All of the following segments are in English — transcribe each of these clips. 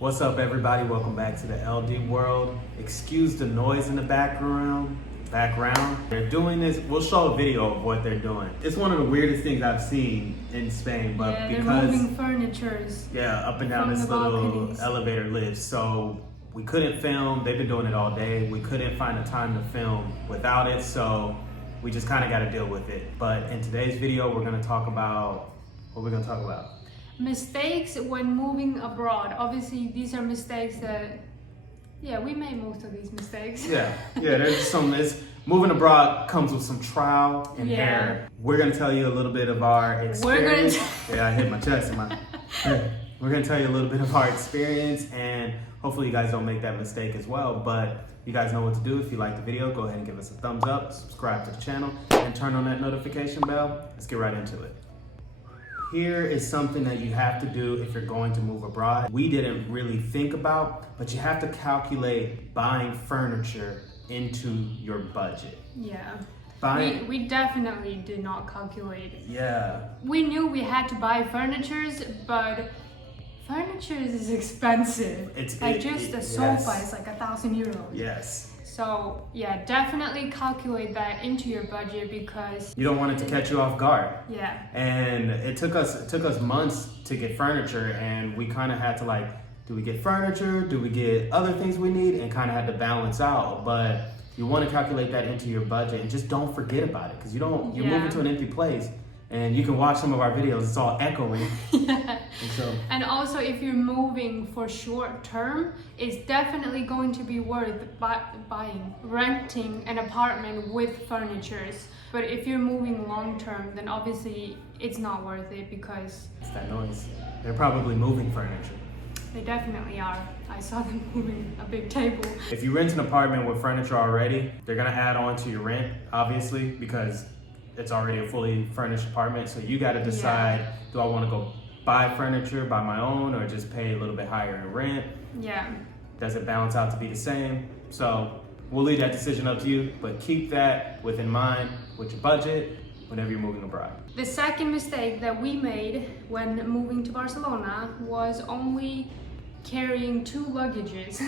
What's up, everybody? Welcome back to the LD world. Excuse the noise in the background. They're doing this. We'll show a video of what they're doing. It's one of the weirdest things I've seen in Spain, but yeah, because they're moving furnitures. Yeah, up and down this little balconies. elevator lift. So we couldn't film. They've been doing it all day. We couldn't find the time to film without it, so we just kind of got to deal with it. But in today's video, we're going to talk about what we're going to talk about. Mistakes when moving abroad. Obviously, these are mistakes that, we made most of these mistakes. Yeah, there's moving abroad comes with some trial and error. We're going to tell you a little bit of our experience. I hit my chest. We're going to tell you a little bit of our experience, and hopefully you guys don't make that mistake as well. But you guys know what to do. If you like the video, go ahead and give us a thumbs up, subscribe to the channel, and turn on that notification bell. Let's get right into it. Here is something that you have to do if you're going to move abroad. We didn't really think about, but you have to calculate buying furniture into your budget. Yeah. We definitely did not calculate it. Yeah. We knew we had to buy furnitures, but furniture is expensive. A sofa is like €1,000. Yes. So yeah, definitely calculate that into your budget because you don't want it to catch you off guard. Yeah. And it took us months to get furniture, and we kind of had to do we get furniture? Do we get other things we need? And kind of had to balance out. But you want to calculate that into your budget, and just don't forget about it, because you're moving to an empty place. And you can watch some of our videos, it's all echoing. Yeah. And also, if you're moving for short term, it's definitely going to be worth renting an apartment with furnitures. But if you're moving long term, then obviously it's not worth it because it's that noise. They're probably moving furniture. They definitely are. I saw them moving a big table. If you rent an apartment with furniture already, they're gonna add on to your rent, obviously, because it's already a fully furnished apartment. So you gotta decide, do I wanna go buy furniture by my own or just pay a little bit higher in rent? Yeah. Does it balance out to be the same? So we'll leave that decision up to you, but keep that within mind with your budget whenever you're moving abroad. The second mistake that we made when moving to Barcelona was only carrying 2 luggages.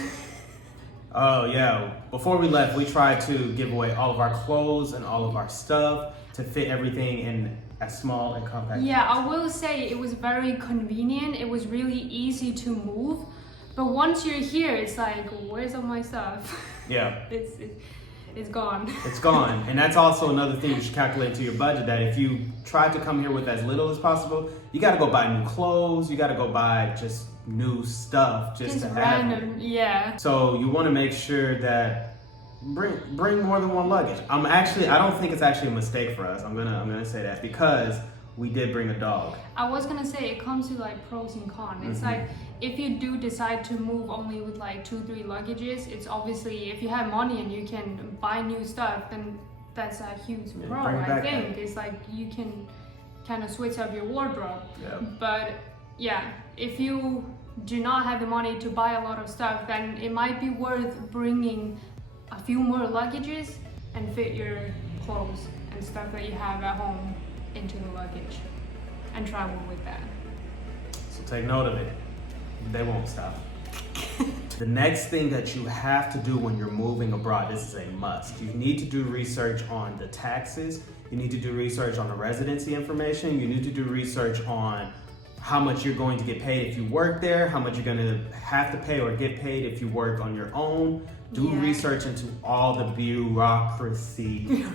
Oh yeah, before we left, we tried to give away all of our clothes and all of our stuff to fit everything in as small and compact. Yeah, I will say it was very convenient. It was really easy to move. But once you're here, it's like, where's all my stuff? Yeah. It's gone. It's gone. And that's also another thing you should calculate to your budget, that if you try to come here with as little as possible, you gotta go buy new clothes, you gotta go buy just new stuff just to random, have it. Yeah. So you wanna make sure that bring more than one luggage. I don't think it's actually a mistake for us. I'm gonna say that because we did bring a dog. I was gonna say it comes to pros and cons. It's like if you do decide to move only with 2-3 luggages, it's obviously if you have money and you can buy new stuff, then that's a huge pro. I think it's you can kind of switch up your wardrobe. Yeah. But yeah, if you do not have the money to buy a lot of stuff, then it might be worth bringing a few more luggages and fit your clothes and stuff that you have at home into the luggage and travel with that. So take note of it. They won't stop. The next thing that you have to do when you're moving abroad, this is a must. You need to do research on the taxes. You need to do research on the residency information. You need to do research on how much you're going to get paid if you work there, how much you're going to have to pay or get paid if you work on your own. Do research into all the bureaucracy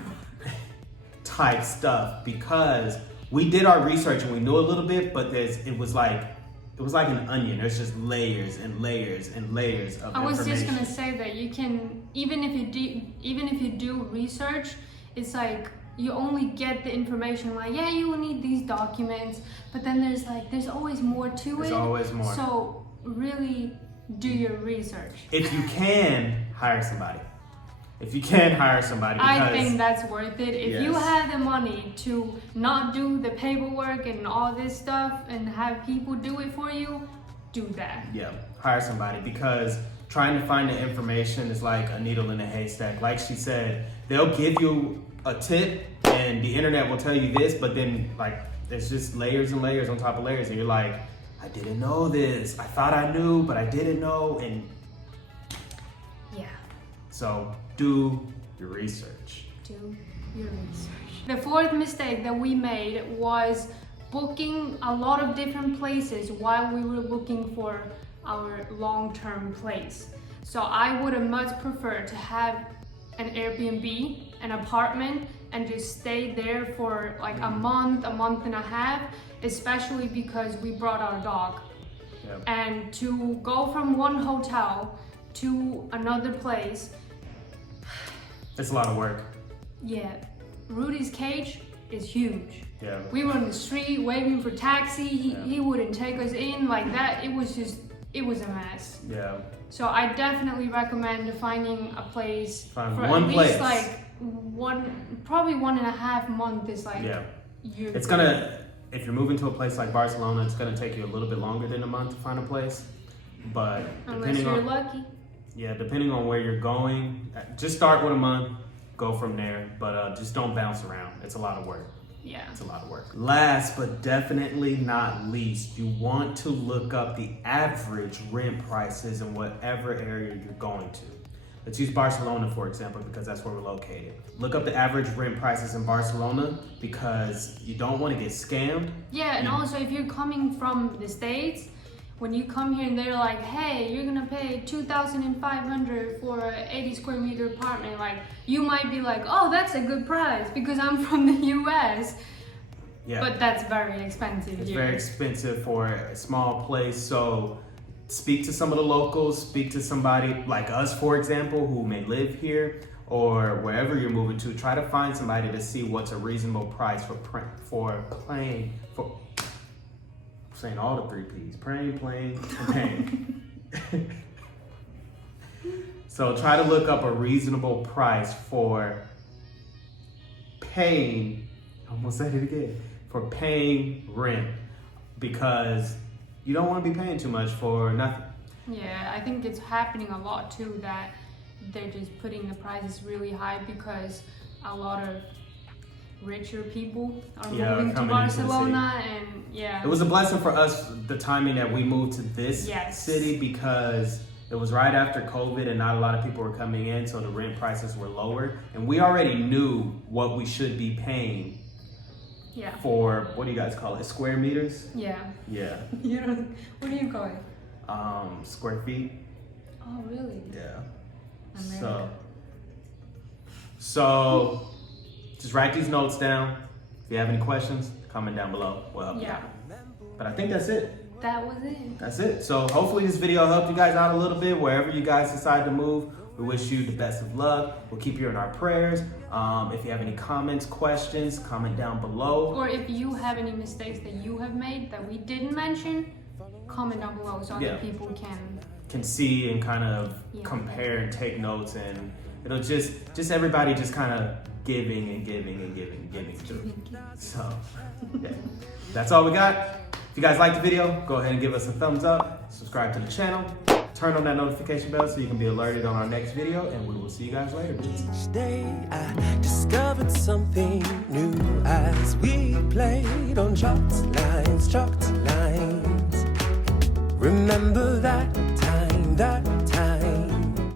type stuff, because we did our research and we knew a little bit, but it was like an onion. There's just layers and layers and layers of information. I was just gonna say that you can, even if you do research, it's you only get the information you will need these documents, but then there's always more to it. There's always more. So really do your research. If you can, hire somebody. Because I think that's worth it. If you have the money to not do the paperwork and all this stuff and have people do it for you, do that. Yeah, hire somebody, because trying to find the information is like a needle in a haystack. Like she said, they'll give you a tip and the internet will tell you this, but then there's just layers and layers on top of layers, and you're like, I didn't know this. I thought I knew, but I didn't know. And Yeah. so do your research. Do your research. The fourth mistake that we made was booking a lot of different places while we were looking for our long-term place. So I would have much preferred to have an Airbnb, an apartment, and just stay there for like a month and a half, especially because we brought our dog. Yep. And to go from one hotel to another place, It's a lot of work. yeah, Rudy's cage is huge. Yeah. We were on the street waiting for taxi. He wouldn't take us in like that. It was a mess. Yeah. So I definitely recommend finding a place Find for one at place. least like probably 1.5 months is like Yeah. you're It's gonna, if you're moving to a place like Barcelona, it's gonna take you a little bit longer than a month to find a place. But unless you're lucky. depending on where you're going, just start with a month, go from there. But just don't bounce around. It's a lot of work. Yeah. It's a lot of work. Last but definitely not least, you want to look up the average rent prices in whatever area you're going to. Let's use Barcelona, for example, because that's where we're located. Look up the average rent prices in Barcelona because you don't want to get scammed. Yeah, and also if you're coming from the States, when you come here and they're like, hey, you're gonna pay $2,500 for an 80 square meter apartment, like you might be like, oh, that's a good price because I'm from the US. Yeah. But that's very expensive It's here. very expensive for a small place. So speak to some of the locals, speak to somebody like us, for example, who may live here or wherever you're moving to. Try to find somebody to see what's a reasonable price for saying all the 3 P's, praying, playing, and paying. So try to look up a reasonable price for paying, I almost said it again, for paying rent because you don't want to be paying too much for nothing. Yeah, I think it's happening a lot too that they're just putting the prices really high because a lot of richer people are moving to coming into the Barcelona and yeah. It was a blessing for us, the timing that we moved to this Yes. city because it was right after COVID and not a lot of people were coming in, so the rent prices were lower. And we already knew what we should be paying Yeah. for, what do you guys call it, square meters? Yeah. Yeah. You know, what do you call it? Square feet. Oh, really? Yeah. America. So just write these notes down. If you have any questions, comment down below. We'll help you Yeah. out. But I think that's it. That was it. That's it. So hopefully this video helped you guys out a little bit wherever you guys decide to move. We wish you the best of luck. We'll keep you in our prayers. If you have any comments, questions, comment down below. Or if you have any mistakes that you have made that we didn't mention, comment down below so other people can See and kind of compare and take notes, and it'll just everybody just kind of giving and giving and giving and giving through. So yeah, that's all we got. If you guys liked the video, go ahead and give us a thumbs up, subscribe to the channel, turn on that notification bell so you can be alerted on our next video, and we will see you guys later. Each day I discovered something new as we played on chalked lines. Remember that time that